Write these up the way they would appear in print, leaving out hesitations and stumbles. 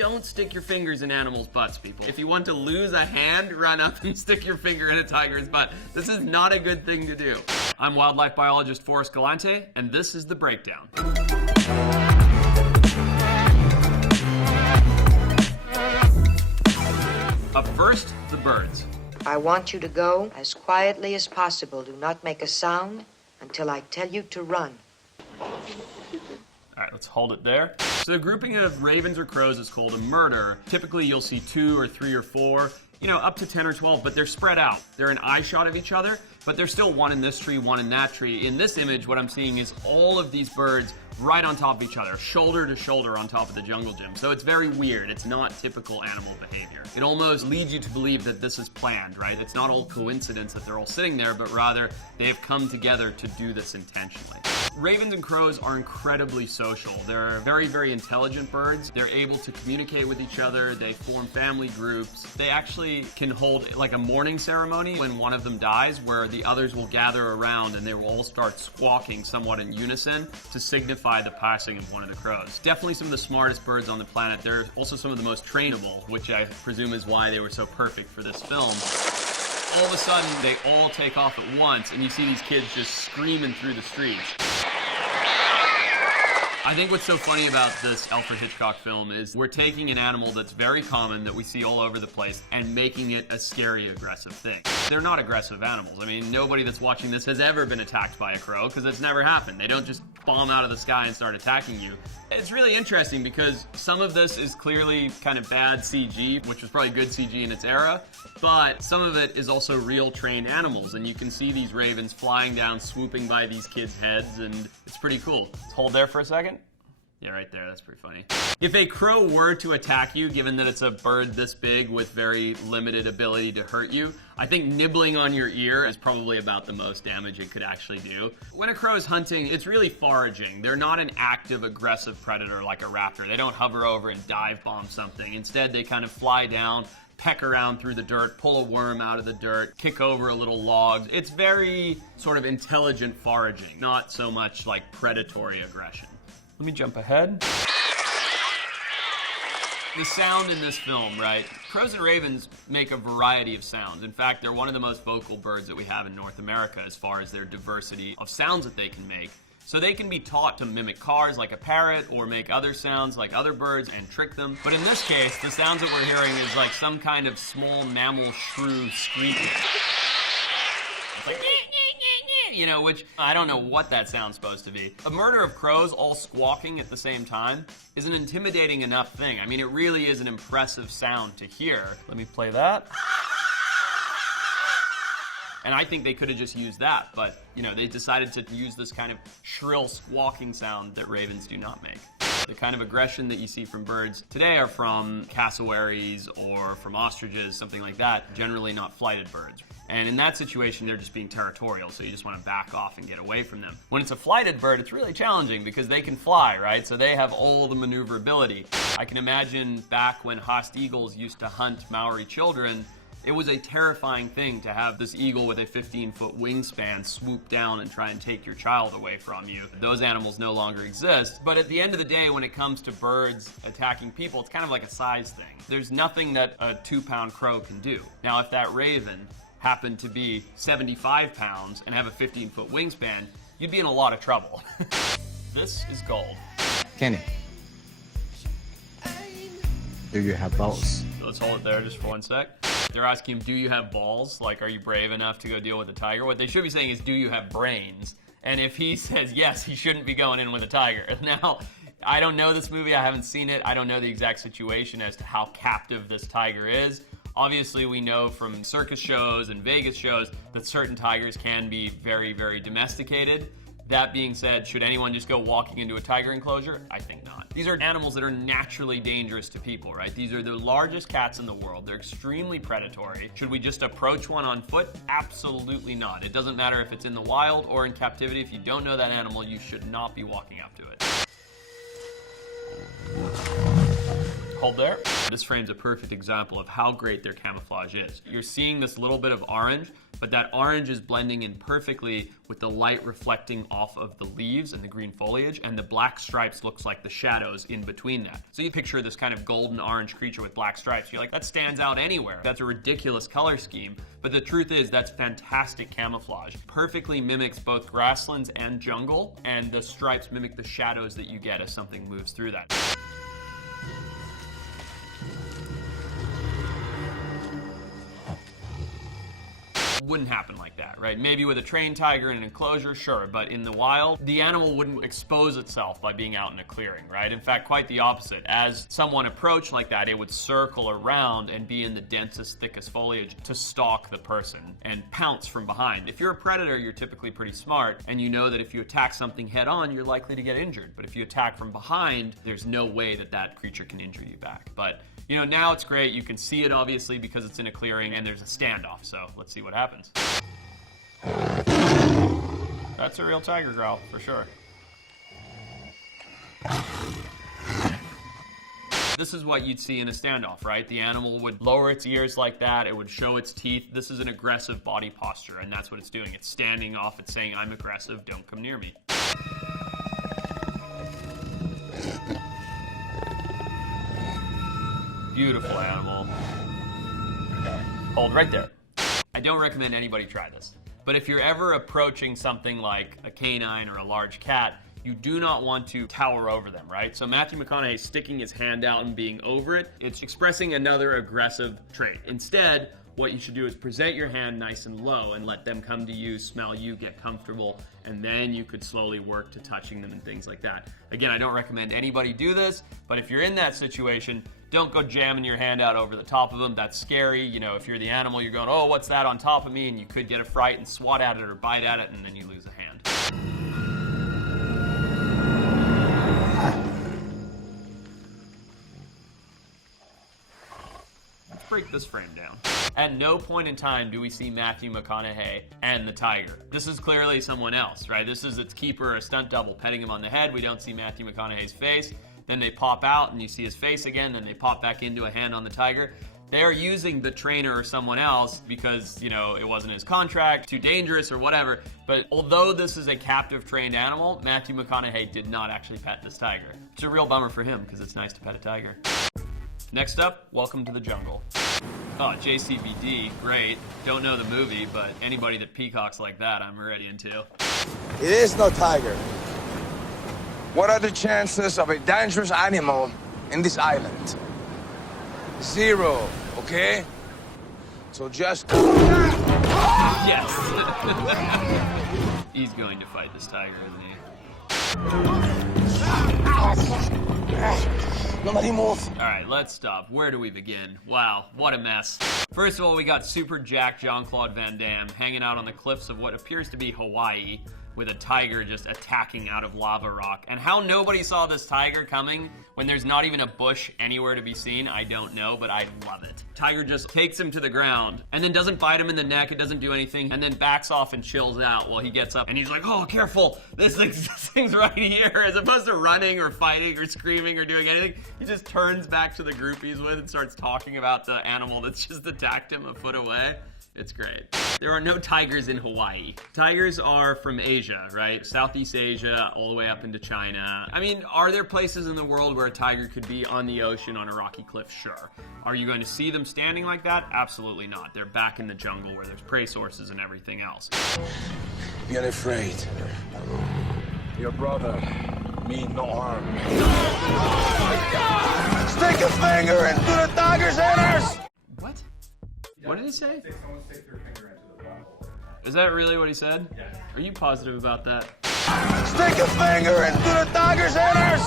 don't stick your fingers in animals' butts, people. If you want to lose a hand, run up and stick your finger in a tiger's butt. This is not a good thing to do. I'm wildlife biologist Forrest Galante, and this is The Breakdown. Up first, the birds. I want you to go as quietly as possible. Do not make a sound until I tell you to run. All right, let's hold it there. So the grouping of ravens or crows is called a murder. Typically, you'll see 2 or 3 or 4, up to 10 or 12, but they're spread out. They're an eye shot of each other, but there's still one in this tree, one in that tree. In this image, what I'm seeing is all of these birds right on top of each other, shoulder to shoulder on top of the jungle gym. So it's very weird. It's not typical animal behavior. It almost leads you to believe that this is planned, right? It's not all coincidence that they're all sitting there, but rather they have come together to do this intentionally. Ravens and crows are incredibly social. They're very, very intelligent birds. They're able to communicate with each other. They form family groups. They actually can hold like a mourning ceremony when one of them dies, where the others will gather around and they will all start squawking somewhat in unison to signify the passing of one of the crows. Definitely some of the smartest birds on the planet. They're also some of the most trainable, which I presume is why they were so perfect for this film. All of a sudden, they all take off at once, and you see these kids just screaming through the streets. I think what's so funny about this Alfred Hitchcock film is we're taking an animal that's very common, that we see all over the place, and making it a scary, aggressive thing. They're not aggressive animals. I mean, nobody that's watching this has ever been attacked by a crow, because it's never happened. They don't just bomb out of the sky and start attacking you. It's really interesting because some of this is clearly kind of bad CG, which was probably good CG in its era, but some of it is also real trained animals, and you can see these ravens flying down, swooping by these kids' heads, and it's pretty cool. Let's hold there for a second. Yeah, right there, that's pretty funny. If a crow were to attack you, given that it's a bird this big with very limited ability to hurt you, I think nibbling on your ear is probably about the most damage it could actually do. When a crow is hunting, it's really foraging. They're not an active, aggressive predator like a raptor. They don't hover over and dive bomb something. Instead, they kind of fly down, peck around through the dirt, pull a worm out of the dirt, kick over a little log. It's very sort of intelligent foraging, not so much like predatory aggression. Let me jump ahead. The sound in this film, right? Crows and ravens make a variety of sounds. In fact, they're one of the most vocal birds that we have in North America as far as their diversity of sounds that they can make. So they can be taught to mimic cars like a parrot or make other sounds like other birds and trick them. But in this case, the sounds that we're hearing is like some kind of small mammal shrew screaming. It's like, which I don't know what that sound's supposed to be. A murder of crows all squawking at the same time is an intimidating enough thing. I mean, it really is an impressive sound to hear. Let me play that. And I think they could have just used that, but, they decided to use this kind of shrill squawking sound that ravens do not make. The kind of aggression that you see from birds today are from cassowaries or from ostriches, something like that, generally not flighted birds. And in that situation, they're just being territorial, so you just want to back off and get away from them. When it's a flighted bird, it's really challenging because they can fly, right? So they have all the maneuverability. I can imagine back when Haast eagles used to hunt Maori children, it was a terrifying thing to have this eagle with a 15-foot wingspan swoop down and try and take your child away from you. Those animals no longer exist. But at the end of the day, when it comes to birds attacking people, it's kind of like a size thing. There's nothing that a 2-pound crow can do. Now, if that raven happened to be 75 pounds and have a 15-foot wingspan, you'd be in a lot of trouble. This is gold. Kenny, do you have balls? Let's hold it there just for 1 sec. They're asking him, do you have balls? Like, are you brave enough to go deal with a tiger? What they should be saying is, do you have brains? And if he says yes, he shouldn't be going in with a tiger. Now, I don't know this movie. I haven't seen it. I don't know the exact situation as to how captive this tiger is. Obviously, we know from circus shows and Vegas shows that certain tigers can be very, very domesticated. That being said, should anyone just go walking into a tiger enclosure? I think not. These are animals that are naturally dangerous to people, right? These are the largest cats in the world. They're extremely predatory. Should we just approach one on foot? Absolutely not. It doesn't matter if it's in the wild or in captivity. If you don't know that animal, you should not be walking up to it. Hold there. This frame's a perfect example of how great their camouflage is. You're seeing this little bit of orange. but that orange is blending in perfectly with the light reflecting off of the leaves and the green foliage, and the black stripes looks like the shadows in between that. So you picture this kind of golden orange creature with black stripes. You're like, that stands out anywhere. That's a ridiculous color scheme. But the truth is, that's fantastic camouflage. Perfectly mimics both grasslands and jungle, and the stripes mimic the shadows that you get as something moves through that. Wouldn't happen like that, right? Maybe with a trained tiger in an enclosure, sure, but in the wild, the animal wouldn't expose itself by being out in a clearing, right? In fact, quite the opposite. As someone approached like that, it would circle around and be in the densest, thickest foliage to stalk the person and pounce from behind. If you're a predator, you're typically pretty smart, and you know that if you attack something head on, you're likely to get injured. But if you attack from behind, there's no way that that creature can injure you back. But you know, now it's great. You can see it, obviously, because it's in a clearing, and there's a standoff. So let's see what happens. That's a real tiger growl, for sure. This is what you'd see in a standoff, right? The animal would lower its ears like that. It would show its teeth. This is an aggressive body posture, and that's what it's doing. It's standing off. It's saying, I'm aggressive. Don't come near me. Beautiful animal. Hold right there. I don't recommend anybody try this. But if you're ever approaching something like a canine or a large cat, you do not want to tower over them, right? So Matthew McConaughey sticking his hand out and being over it, it's expressing another aggressive trait. Instead, what you should do is present your hand nice and low and let them come to you, smell you, get comfortable, and then you could slowly work to touching them and things like that. Again, I don't recommend anybody do this, but if you're in that situation, don't go jamming your hand out over the top of them. That's scary. You know, if you're the animal, you're going, oh, what's that on top of me? And you could get a fright and swat at it or bite at it, and then you lose a hand. Let's break this frame down. At no point in time do we see Matthew McConaughey and the tiger. This is clearly someone else, right? This is its keeper, a stunt double, petting him on the head. We don't see Matthew McConaughey's face. Then they pop out and you see his face again, then they pop back into a hand on the tiger. They're using the trainer or someone else because, you know, it wasn't his contract, too dangerous or whatever. But although this is a captive trained animal, Matthew McConaughey did not actually pet this tiger. It's a real bummer for him because it's nice to pet a tiger. Next up, Welcome to the Jungle. Oh, JCVD, great. Don't know the movie, but anybody that peacocks like that, I'm already into. It is no tiger. What are the chances of a dangerous animal in this island? 0, okay? So just... Yes! He's going to fight this tiger, isn't he? Nobody move. All right, let's stop. Where do we begin? Wow, what a mess. First of all, we got super jacked Jean-Claude Van Damme hanging out on the cliffs of what appears to be Hawaii, with a tiger just attacking out of lava rock. And how nobody saw this tiger coming when there's not even a bush anywhere to be seen, I don't know, but I love it. Tiger just takes him to the ground and then doesn't bite him in the neck, it doesn't do anything, and then backs off and chills out while he gets up and he's like, oh, careful, this thing's right here. As opposed to running or fighting or screaming or doing anything, he just turns back to the group he's with and starts talking about the animal that's just attacked him a foot away. It's great. There are no tigers in Hawaii. Tigers are from Asia, right? Southeast Asia, all the way up into China. I mean, are there places in the world where a tiger could be on the ocean on a rocky cliff? Sure. Are you going to see them standing like that? Absolutely not. They're back in the jungle where there's prey sources and everything else. Be unafraid. Your brother mean no harm. Stick a finger into the tiger's antlers! What? What did he say? Is that really what he said? Yeah. Are you positive about that? Stick a finger into the tiger's antlers!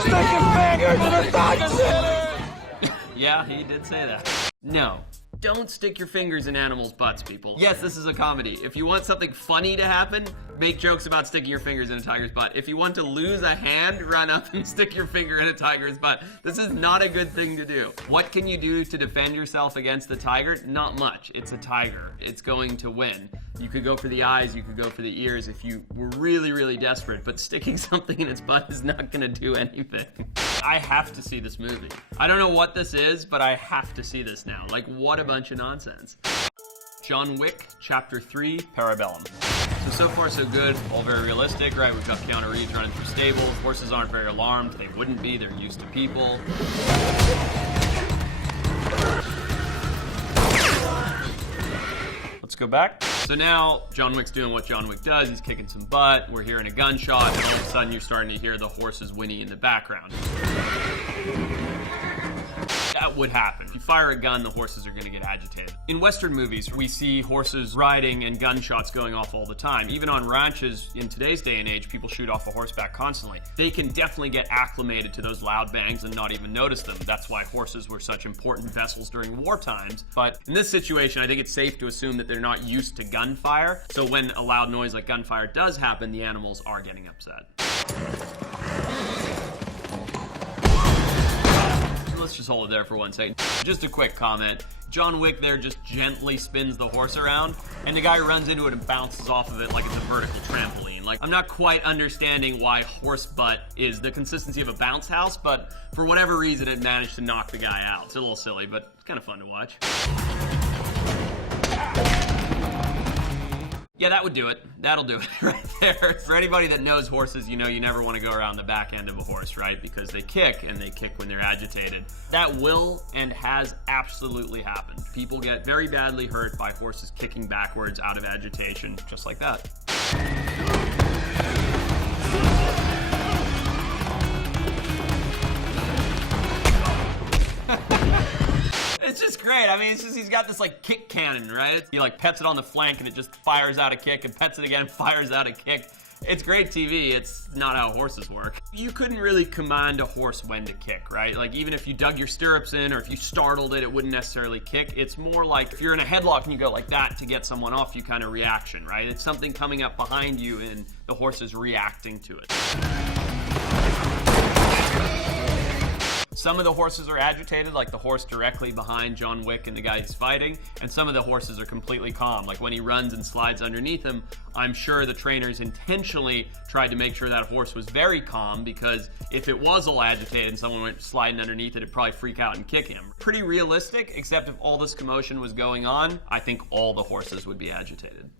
Stick a finger into the tiger's antlers! Yeah, he did say that. No. Don't stick your fingers in animals' butts, people. Yes, this is a comedy. If you want something funny to happen, make jokes about sticking your fingers in a tiger's butt. If you want to lose a hand, run up and stick your finger in a tiger's butt. This is not a good thing to do. What can you do to defend yourself against the tiger? Not much. It's a tiger. It's going to win. You could go for the eyes, you could go for the ears if you were really, really desperate, but sticking something in its butt is not gonna do anything. I have to see this movie. I don't know what this is, but I have to see this now. Like, what a bunch of nonsense. John Wick Chapter 3, Parabellum. So far so good, all very realistic, right? We've got Keanu Reeves running through stables. Horses aren't very alarmed. They wouldn't be, they're used to people. Let's go back. So now John Wick's doing what John Wick does. He's kicking some butt. We're hearing a gunshot, and all of a sudden you're starting to hear the horses whinny in the background. That would happen. If you fire a gun, the horses are going to get agitated. In Western movies, we see horses riding and gunshots going off all the time. Even on ranches in today's day and age, people shoot off a horseback constantly. They can definitely get acclimated to those loud bangs and not even notice them. That's why horses were such important vessels during war times. But in this situation, I think it's safe to assume that they're not used to gunfire. So when a loud noise like gunfire does happen, the animals are getting upset. Let's just hold it there for 1 second. Just a quick comment. John Wick there just gently spins the horse around, and the guy runs into it and bounces off of it like it's a vertical trampoline. Like, I'm not quite understanding why horse butt is the consistency of a bounce house, but for whatever reason, it managed to knock the guy out. It's a little silly, but it's kind of fun to watch. Yeah, that would do it. That'll do it right there. For anybody that knows horses, you know you never want to go around the back end of a horse, right? Because they kick, and they kick when they're agitated. That will and has absolutely happened. People get very badly hurt by horses kicking backwards out of agitation, just like that. It's just great. I mean, it's just, he's got this like kick cannon, right? He like pets it on the flank and it just fires out a kick, and pets it again, fires out a kick. It's great TV. It's not how horses work. You couldn't really command a horse when to kick, right? Like, even if you dug your stirrups in or if you startled it, it wouldn't necessarily kick. It's more like if you're in a headlock and you go like that to get someone off you, kind of reaction, right? It's something coming up behind you and the horse is reacting to it. Some of the horses are agitated, like the horse directly behind John Wick and the guy he's fighting, and some of the horses are completely calm. Like when he runs and slides underneath him, I'm sure the trainers intentionally tried to make sure that horse was very calm, because if it was all agitated and someone went sliding underneath it, it'd probably freak out and kick him. Pretty realistic, except if all this commotion was going on, I think all the horses would be agitated.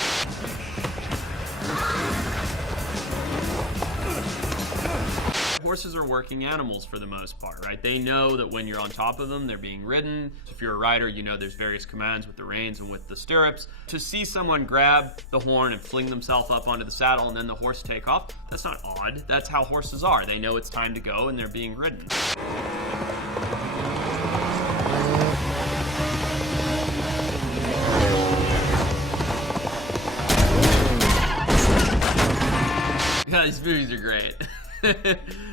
Horses are working animals for the most part, right? They know that when you're on top of them, they're being ridden. If you're a rider, you know there's various commands with the reins and with the stirrups. To see someone grab the horn and fling themselves up onto the saddle and then the horse take off, that's not odd. That's how horses are. They know it's time to go and they're being ridden. Yeah, these movies are great.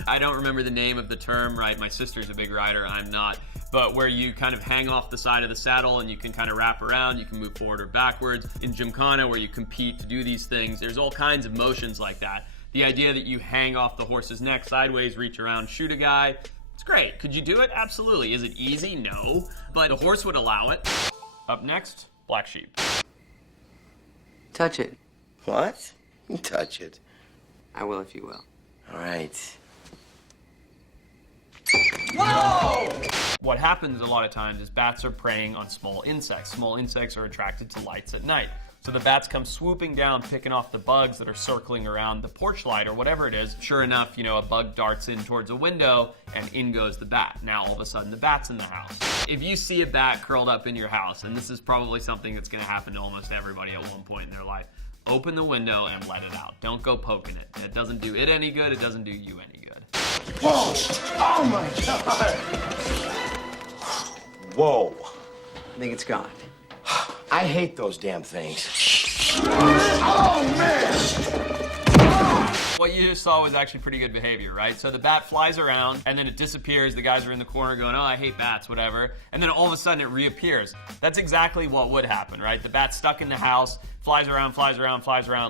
I don't remember the name of the term, right? My sister's a big rider, I'm not. But where you kind of hang off the side of the saddle and you can kind of wrap around, you can move forward or backwards. In Gymkhana, where you compete to do these things, there's all kinds of motions like that. The idea that you hang off the horse's neck sideways, reach around, shoot a guy, it's great. Could you do it? Absolutely. Is it easy? No. But the horse would allow it. Up next, black sheep. Touch it. What? Touch it. I will if you will. All right. Whoa! What happens a lot of times is bats are preying on small insects. Small insects are attracted to lights at night. So the bats come swooping down, picking off the bugs that are circling around the porch light or whatever it is. Sure enough, you know, a bug darts in towards a window and in goes the bat. Now all of a sudden the bat's in the house. If you see a bat curled up in your house, and this is probably something that's going to happen to almost everybody at one point in their life, open the window and let it out. Don't go poking it. It doesn't do it any good. It doesn't do you any good. Whoa! Oh my God! Whoa! I think it's gone. I hate those damn things. Oh man! What you just saw was actually pretty good behavior, right? So the bat flies around and then it disappears. The guys are in the corner going, oh, I hate bats, whatever. And then all of a sudden it reappears. That's exactly what would happen, right? The bat's stuck in the house, flies around,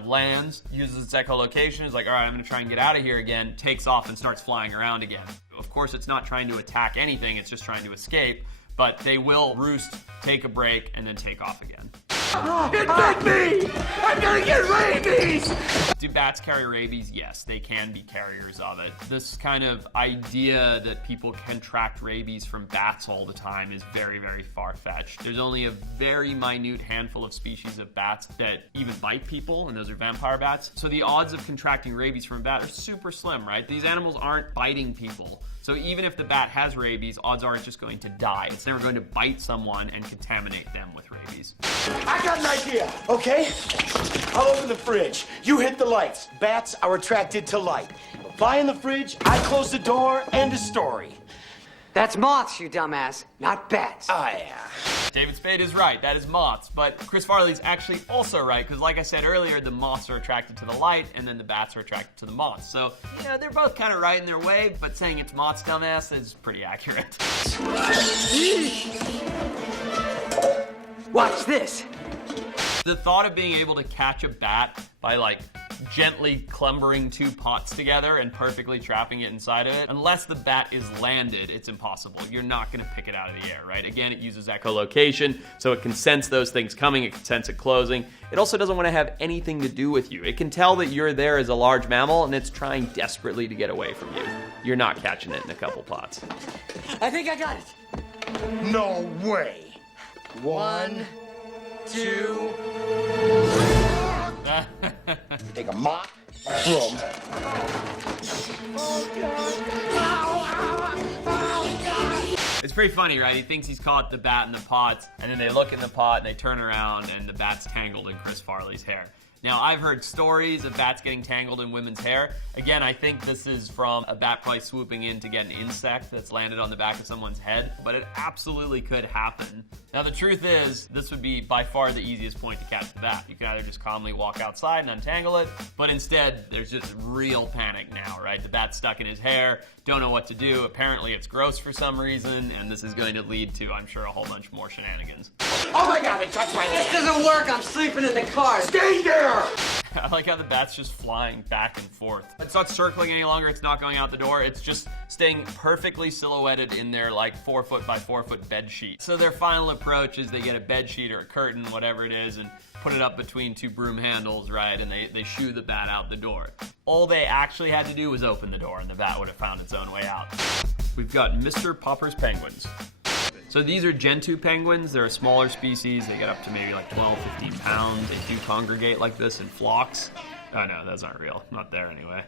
lands, uses its echolocation, is like, all right, I'm gonna try and get out of here again, takes off and starts flying around again. Of course, it's not trying to attack anything, it's just trying to escape, but they will roost, take a break, and then take off again. It bit me! I'm gonna get rabies! Do bats carry rabies? Yes, they can be carriers of it. This kind of idea that people contract rabies from bats all the time is very, very far-fetched. There's only a very minute handful of species of bats that even bite people, and those are vampire bats. So the odds of contracting rabies from a bat are super slim, right? These animals aren't biting people. So even if the bat has rabies, odds are it's just going to die. It's never going to bite someone and contaminate them with rabies. I got an idea, okay? I'll open the fridge. You hit the lights. Bats are attracted to light. Fly in the fridge, I close the door, end of story. That's moths, you dumbass, not bats. Oh, yeah. David Spade is right, that is moths. But Chris Farley's actually also right, because like I said earlier, the moths are attracted to the light, and then the bats are attracted to the moths. So, yeah, they're both kind of right in their way, but saying it's moths, dumbass, is pretty accurate. Watch this. The thought of being able to catch a bat by, like, gently clumbering two pots together and perfectly trapping it inside of it, unless the bat is landed, it's impossible. You're not going to pick it out of the air, right? Again, it uses echolocation, so it can sense those things coming, it can sense it closing. It also doesn't want to have anything to do with you. It can tell that you're there as a large mammal, and it's trying desperately to get away from you. You're not catching it in a couple pots. I think I got it. No way. 1, 2... Take a mop, broom. It's pretty funny, right? He thinks he's caught the bat in the pots, and then they look in the pot, and they turn around, and the bat's tangled in Chris Farley's hair. Now, I've heard stories of bats getting tangled in women's hair. Again, I think this is from a bat probably swooping in to get an insect that's landed on the back of someone's head, but it absolutely could happen. Now, the truth is, this would be by far the easiest point to catch the bat. You can either just calmly walk outside and untangle it, but instead, there's just real panic now, right? The bat's stuck in his hair, don't know what to do. Apparently, it's gross for some reason, and this is going to lead to, I'm sure, a whole bunch more shenanigans. Oh my God, it touched my This hand. doesn't work, I'm sleeping in the car. Stay there! I like how the bat's just flying back and forth. It's not circling any longer, it's not going out the door, it's just staying perfectly silhouetted in their like 4 foot by 4 foot bed sheet. So their final approach is they get a bed sheet or a curtain, whatever it is, and put it up between two broom handles, right, and they shoo the bat out the door. All they actually had to do was open the door and the bat would have found its own way out. We've got Mr. Popper's penguins. So these are Gentoo penguins. They're a smaller species. They get up to maybe like 12, 15 pounds. They do congregate like this in flocks. Oh no, those aren't real. Not there anyway.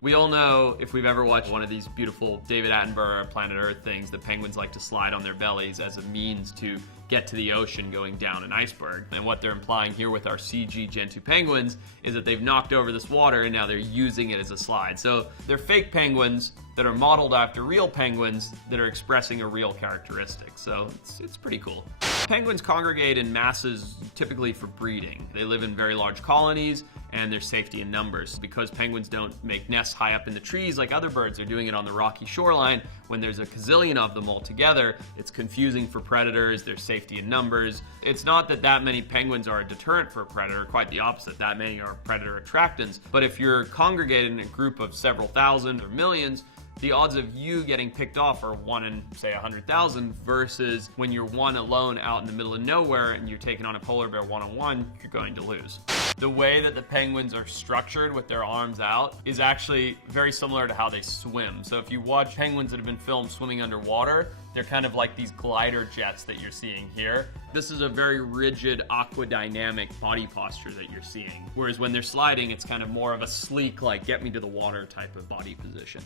We all know, if we've ever watched one of these beautiful David Attenborough Planet Earth things, that penguins like to slide on their bellies as a means to get to the ocean going down an iceberg. And what they're implying here with our CG Gentoo penguins is that they've knocked over this water and now they're using it as a slide. So they're fake penguins that are modeled after real penguins that are expressing a real characteristic. So it's pretty cool. Penguins congregate in masses typically for breeding. They live in very large colonies, and there's safety in numbers. Because penguins don't make nests high up in the trees like other birds, they're doing it on the rocky shoreline. When there's a gazillion of them all together, it's confusing for predators, there's safety in numbers. It's not that many penguins are a deterrent for a predator, quite the opposite, that many are predator attractants. But if you're congregated in a group of several thousand or millions, the odds of you getting picked off are 1 in, say, 100,000, versus when you're one alone out in the middle of nowhere and you're taking on a polar bear one-on-one, you're going to lose. The way that the penguins are structured with their arms out is actually very similar to how they swim. So if you watch penguins that have been filmed swimming underwater, they're kind of like these glider jets that you're seeing here. This is a very rigid, aquadynamic body posture that you're seeing. Whereas when they're sliding, it's kind of more of a sleek, like, get me to the water type of body position.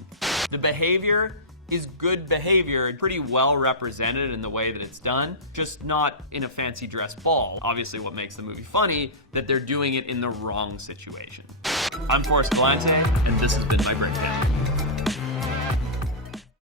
The behavior is good behavior, pretty well represented in the way that it's done, just not in a fancy dress ball. Obviously what makes the movie funny, that they're doing it in the wrong situation. I'm Forrest Galante, and this has been my breakdown.